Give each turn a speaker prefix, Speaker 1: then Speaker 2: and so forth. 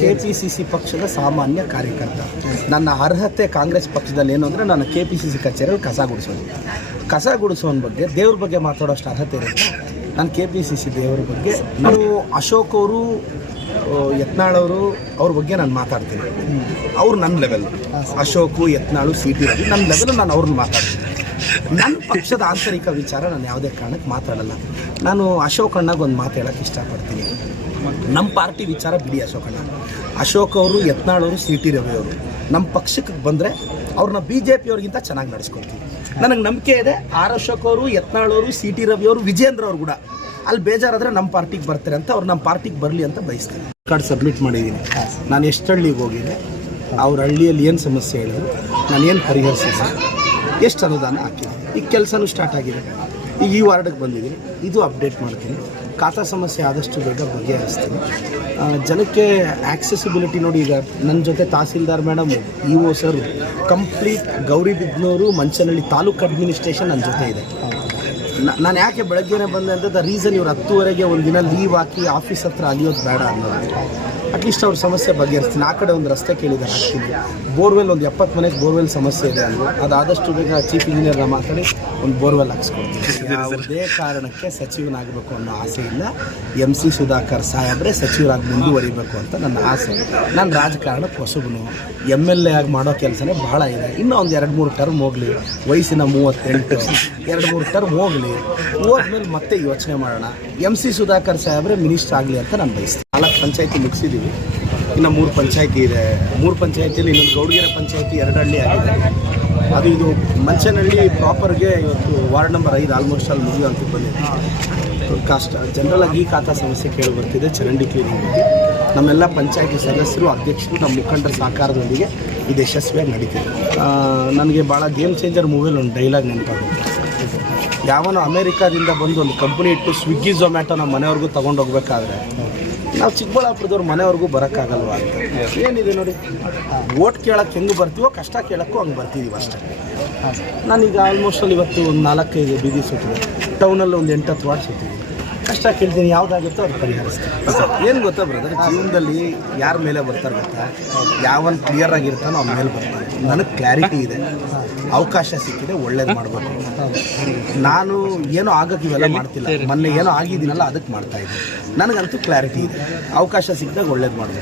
Speaker 1: K P C C ಪಕ್ಷದ ಸಾಮಾನ್ಯ ಕಾರ್ಯಕರ್ತ. ನನ್ನ ಅರ್ಹತೆ ಕಾಂಗ್ರೆಸ್ ಪಕ್ಷದಲ್ಲಿ ಏನು ಅಂದರೆ ನಾನು ಕೆ ಪಿ ಸಿ ಸಿ ಕಚೇರಿಯಲ್ಲಿ ಕಸ ಗುಡಿಸೋದು ಕಸ ಗುಡಿಸೋನ ಬಗ್ಗೆ ದೇವ್ರ ಬಗ್ಗೆ ಮಾತಾಡೋಷ್ಟು ಅರ್ಹತೆ ಇರುತ್ತೆ ನಾನು ಕೆ ಪಿ ಸಿ ಸಿ ದೇವ್ರ ಬಗ್ಗೆ ನಾನು ಅಶೋಕ್ ಅವರು ಯತ್ನಾಳ್ ಅವರು, ಅವ್ರ ಬಗ್ಗೆ ನಾನು ಮಾತಾಡ್ತೀನಿ. ಅವ್ರು ನನ್ನ level Ashok, Yatnal C T Ravi ನನ್ನ ಲೆವೆಲ್ ನಾನು ಅವ್ರನ್ನ ಮಾತಾಡ್ತೀನಿ. ನನ್ನ ಪಕ್ಷದ ಆಂತರಿಕ ವಿಚಾರ ನಾನು ಯಾವುದೇ ಕಾರಣಕ್ಕೆ ಮಾತಾಡಲ್ಲ. ನಾನು ಅಶೋಕ್ ಅಣ್ಣಗೆ ಒಂದು ಮಾತು ಹೇಳಕ್ಕೆ ಇಷ್ಟಪಡ್ತೀನಿ. ನಮ್ಮ ಪಾರ್ಟಿ ವಿಚಾರ ಬಿಡಿ ಅಶೋಕಣ್ಣ ಅಶೋಕ್ ಅವರು ಯತ್ನಾಳ್ ಅವರು ಸಿ ಟಿ ರವಿ ಅವರು. ನಮ್ಮ ಪಕ್ಷಕ್ಕೆ ಬಂದರೆ ಅವ್ರನ್ನ ಬಿ ಜೆ ಪಿಯವ್ರಿಗಿಂತ ಚೆನ್ನಾಗಿ ನಡೆಸ್ಕೊಡ್ತೀವಿ ನನಗೆ ನಂಬಿಕೆ ಇದೆ ಆರ್ ಅಶೋಕ್ ಅವರು ಯತ್ನಾಳ್ ಅವರು ಸಿ ಟಿ ರವಿ ಅವರು ವಿಜೇಂದ್ರ ಅವರು ಕೂಡ. ಅಲ್ಲಿ ಬೇಜಾರಾದರೆ ನಮ್ಮ ಪಾರ್ಟಿಗೆ ಬರ್ತಾರೆ ಅಂತ ಅವ್ರು ನಮ್ಮ ಪಾರ್ಟಿಗೆ ಬರಲಿ ಅಂತ ಬಯಸ್ತೀನಿ. ಕಾರ್ಡ್ ಸಬ್ಮಿಟ್ ಮಾಡಿದ್ದೀನಿ. ನಾನು ಎಷ್ಟು ಹಳ್ಳಿಗೆ ಹೋಗಿದ್ದೆ ಅವ್ರ ಹಳ್ಳಿಯಲ್ಲಿ ಏನು ಸಮಸ್ಯೆ ಹೇಳಿದ್ರು ನಾನು ಏನು ಪರಿಹರಿಸಿದೆ ಎಷ್ಟು ಅನುದಾನ ಹಾಕಿದೆ ಈಗ ಕೆಲಸನೂ ಸ್ಟಾರ್ಟ್ ಆಗಿದೆ. ಈಗ ಈ ವಾರ್ಡಿಗೆ ಬಂದಿದ್ದೀನಿ ಇದು ಅಪ್ಡೇಟ್ ಮಾಡ್ತೀನಿ. ಖಾತಾ ಸಮಸ್ಯೆ ಆದಷ್ಟು ಬೇಗ ಬಗೆಹರಿಸ್ತೀನಿ. ಜನಕ್ಕೆ ಆಕ್ಸೆಸಿಬಿಲಿಟಿ ನೋಡಿ ಈಗ ನನ್ನ ಜೊತೆ tahsildar madam E O sir complete Gauribidanur Manchanahalli taluk administration ನನ್ನ ಜೊತೆ ಇದೆ. ನಾನು ಯಾಕೆ ಬೆಳಗ್ಗೆನೇ ಬಂದೆ ಅಂತ ದ ರೀಸನ್ ಇವ್ರು ಹತ್ತುವರೆಗೆ ಒಂದು ದಿನ ಲೀವ್ ಹಾಕಿ ಆಫೀಸ್ ಹತ್ರ ಅಲಿಯೋದು ಬೇಡ ಅನ್ನೋದು. ಅಟ್ಲೀಸ್ಟ್ ಅವ್ರ ಸಮಸ್ಯೆ ಬಗೆಹರಿಸ್ತೀನಿ. ಆ ಕಡೆ ಒಂದು ರಸ್ತೆ ಕೇಳಿದ್ದಾರೆ ಬೋರ್ವೆಲ್ ಒಂದು ಎಪ್ಪತ್ತು ಮನೆಗೆ ಬೋರ್ವೆಲ್ ಸಮಸ್ಯೆ ಇದೆ ಅಂದರು ಅದಾದಷ್ಟು ಬೇಗ ಚೀಫ್ ಇಂಜಿನಿಯರ್ನ ಮಾತಾಡಿ. ಒಂದು ಬೋರ್ವೆಲ್ ಹಾಕ್ಸ್ಕೊಡ್ತೀವಿ ಯಾವುದೇ ಕಾರಣಕ್ಕೆ ಸಚಿವನಾಗಬೇಕು ಅನ್ನೋ ಆಸೆ ಇಲ್ಲ. ಎಂ ಸಿ ಸುಧಾಕರ್ ಸಾಹೇಬ್ರೆ ಸಚಿವರಾಗಿ ಮುಂದುವರಿಬೇಕು ಅಂತ ನನ್ನ ಆಸೆ. ನಾನು ರಾಜಕಾರಣಕ್ಕೆ ಹೊಸಬನು. ಎಂ ಎಲ್ ಎ ಆಗಿ ಮಾಡೋ ಕೆಲಸನೇ ಬಹಳ ಇದೆ. ಇನ್ನೂ ಒಂದು ಎರಡು ಮೂರು ಟರ್ಮ್ ಹೋಗಲಿ. ವಯಸ್ಸಿನ ಮೂವತ್ತೆಂಟು. ಎರಡು ಮೂರು ಟರ್ಮ್ ಹೋಗಲಿ. ಹೋದ್ಮೇಲೆ ಮತ್ತೆ ಯೋಚನೆ ಮಾಡೋಣ. ಎಂ ಸಿ ಸುಧಾಕರ್ ಸಾಹೇಬ್ರೆ ಮಿನಿಸ್ಟರ್ ಆಗಲಿ ಅಂತ ನಾನು ಬಯಸ್ತೀನಿ. ನಾಲ್ಕು ಪಂಚಾಯತಿ ಮುಗಿಸಿದ್ದೀವಿ ಇನ್ನು ಮೂರು ಪಂಚಾಯಿತಿ ಇದೆ. ಮೂರು ಪಂಚಾಯಿತಿಯಲ್ಲಿ ಇನ್ನೊಂದು ಗೌಡಗೆರೆ ಪಂಚಾಯಿತಿ ಎರಡು ಹಳ್ಳಿ ಆಗಿದೆ. ಅದು ಇದು ಮಂಚನಹಳ್ಳಿ ಪ್ರಾಪರ್ಗೆ ಇವತ್ತು ವಾರ್ಡ್ ನಂಬರ್ ಐದು ಆಲ್ಮೋಸ್ಟ್ ಅಲ್ಲಿ ಮುಗಿಯುವಂತ ಬಂದಿದೆ. ಕಾಸ್ಟ್ ಜನರಲ್ ಆಗಿ ಈ ಖಾತಾ ಸಮಸ್ಯೆ ಕೇಳಿ ಬರ್ತಿದೆ, ಚರಂಡಿ ಕ್ಲೀನಿಂಗ್ ನಮ್ಮೆಲ್ಲ ಪಂಚಾಯಿತಿ ಸದಸ್ಯರು, ಅಧ್ಯಕ್ಷರು, ನಮ್ಮ ಮುಖಂಡರ ಸಹಕಾರದೊಂದಿಗೆ ಇದು ಯಶಸ್ವಿಯಾಗಿ ನಡೀತಿದೆ. ನನಗೆ ಭಾಳ ಗೇಮ್ ಚೇಂಜರ್ ಮೂವಿಯಲ್ಲಿ ಒಂದು ಡೈಲಾಗ್ ನೆನಪಾಗುತ್ತೆ. ಯಾವನೋ ಅಮೇರಿಕಾದಿಂದ ಬಂದು ಒಂದು ಕಂಪ್ನಿ ಇಟ್ಟು ಸ್ವಿಗ್ಗಿ ಝೊಮ್ಯಾಟೊ ನಮ್ಮ ಮನೆಯವ್ರಿಗೂ ತೊಗೊಂಡೋಗ್ಬೇಕಾದ್ರೆ ನಾವು ಚಿಕ್ಕಬಳ್ಳಾಪುರದವ್ರು ಮನೆಯವ್ರಿಗೂ ಬರೋಕ್ಕಾಗಲ್ವಾ ಅಂತ. ಏನಿದೆ ನೋಡಿ? ಓಟ್ ಕೇಳಕ್ಕೆ ಹೆಂಗೆ ಬರ್ತೀವೋ, ಕಷ್ಟ ಕೇಳೋಕ್ಕೂ ಹಂಗೆ ಬರ್ತಿದ್ದೀವಿ ಅಷ್ಟೇ. ನಾನೀಗ ಆಲ್ಮೋಸ್ಟ್ ಅಲ್ಲಿ ಇವತ್ತು ಒಂದು ನಾಲ್ಕೈದು ಬೀದಿ ಸುತ್ತಿದೆ. ಟೌನಲ್ಲಿ ಒಂದು ಎಂಟತ್ತು ವಾರ್ಡ್ ಸುತ್ತಿದೆ. ಕಷ್ಟ ಕೇಳ್ತೀನಿ, ಯಾವುದಾಗುತ್ತೋ ಅದು ಪರಿಹರಿಸ್ತೀನಿ ಏನು ಗೊತ್ತಾ ಬ್ರದರ್ ಜೀವನದಲ್ಲಿ ಯಾರ ಮೇಲೆ ಬರ್ತಾರೆ ಗೊತ್ತಾ? ಯಾವನ್ ಕ್ಲಿಯರ್ ಆಗಿರ್ತಾನೋ ಅವ್ನ ಮೇಲೆ ಬರ್ತಾರೆ ನನಗೆ ಕ್ಲಾರಿಟಿ ಇದೆ. ಅವಕಾಶ ಸಿಕ್ಕಿದೆ ಒಳ್ಳೇದು ಮಾಡಬೇಕು. ನಾನು ಏನೋ ಆಗಕ್ಕೆ ಇವೆಲ್ಲ ಮಾಡ್ತಿಲ್ಲ. ಮೊನ್ನೆ ಏನೋ ಆಗಿದ್ದೀನಲ್ಲ ಅದಕ್ಕೆ ಮಾಡ್ತಾ ಇದ್ದೀನಿ. ನನಗಂತೂ ಕ್ಲಾರಿಟಿ ಇದೆ. ಅವಕಾಶ ಸಿಕ್ಕಿದಾಗ ಒಳ್ಳೇದು ಮಾಡಬೇಕು.